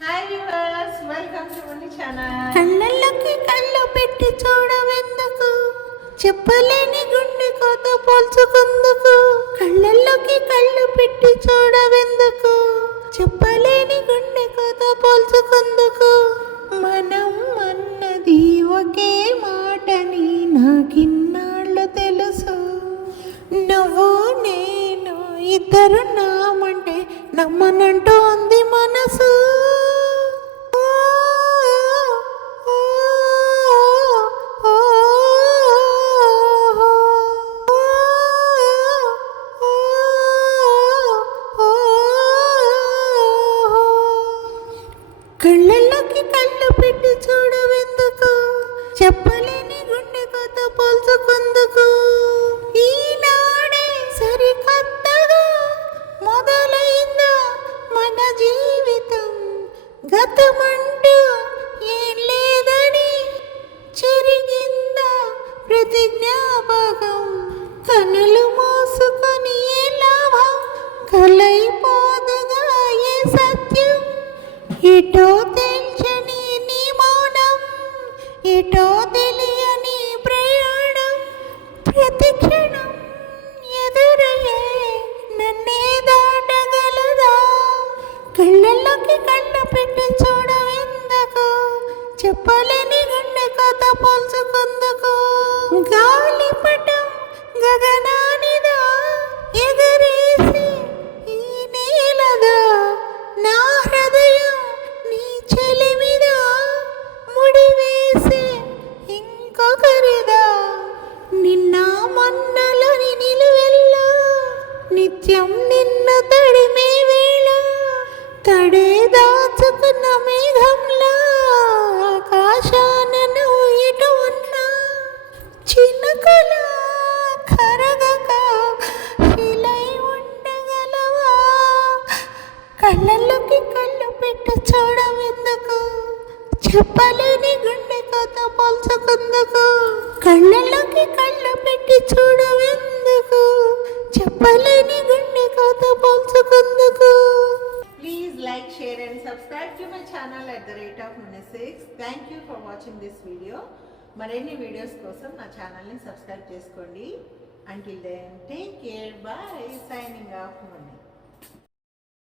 Hi viewers, welcome to Munny channel. కళ్ళల్లోకి కళ్ళు పెట్టి చూడవెందుకు, చెప్పలేని గుండె కోత పోల్చుకుందుకు. కళ్ళల్లోకి కళ్ళు పెట్టి చూడవెందుకు, చెప్పలేని గుండె కోత పోల్చుకుందుకు. మనం అన్నది ఒకే మాటని నాకిన్నాళ్ళు తెలుసు. నువ్వు నేను ఇద్దరు నామంటే నమ్మనంటోంది మనసు. కళ్ళల్లోకి కళ్ళు పెట్టి చూడవెందుకు, చెప్పలేని గుండె కొత్త పోల్చుకుందుకు. ఈనాడే సరికొత్తగా మొదలైందా మన జీవితం, గతమంటూ ఏం లేదని చెరిగిందా ప్రతి జ్ఞాపకం. కనులు మోసుకొని ఏ లాభం, కలైపోదుగా ఏ సత్యం. ఎటో తెల్చని నీ మౌనం, ఎటో తెలియని ప్రయాణం. ప్రతి క్షణం ఎదురయ్యే నన్నే దాటగలదా. కళ్ళల్లోకి కళ్ళు పెట్టి చూడవెందుకు, చెప్పలేని గుండె కథ పోల్చుకుందుకు. గాలిపటం గగనానిదా, ఎగరేసి ఈ నేలదా. నా హృదయం నీ చెలిమిదా, ముడివేసి ఇంకొకరిదా. నిన్న మొన్నలని నిలువెల్లా, నిత్యం నిన్ను తడిమే వేళ. తడే దాచుకున్న మేఘంలా, ఆకాశాన నువ్వు ఇటు ఉన్నా. చినుకులా కరగక శిలై ఉండగలవా. కళ్ళల్లోకి కళ్ళు పెట్టి చూడవెందుకు, చెప్పలేని గుండె కథ పోల్చుకుందుకు. కళ్ళల్లోకి కళ్ళు పెట్టి చూడవెందుకు, చెప్పలేని గుండె కథ పోల్చుకుందుకు. Please like, share and subscribe to my channel at the rate of Munny 6. Thank you for watching this video. మరిన్ని వీడియోస్ కోసం నా ఛానల్ని సబ్స్క్రైబ్ చేసుకోండి. Until then, take care. Bye. Signing off, Munny.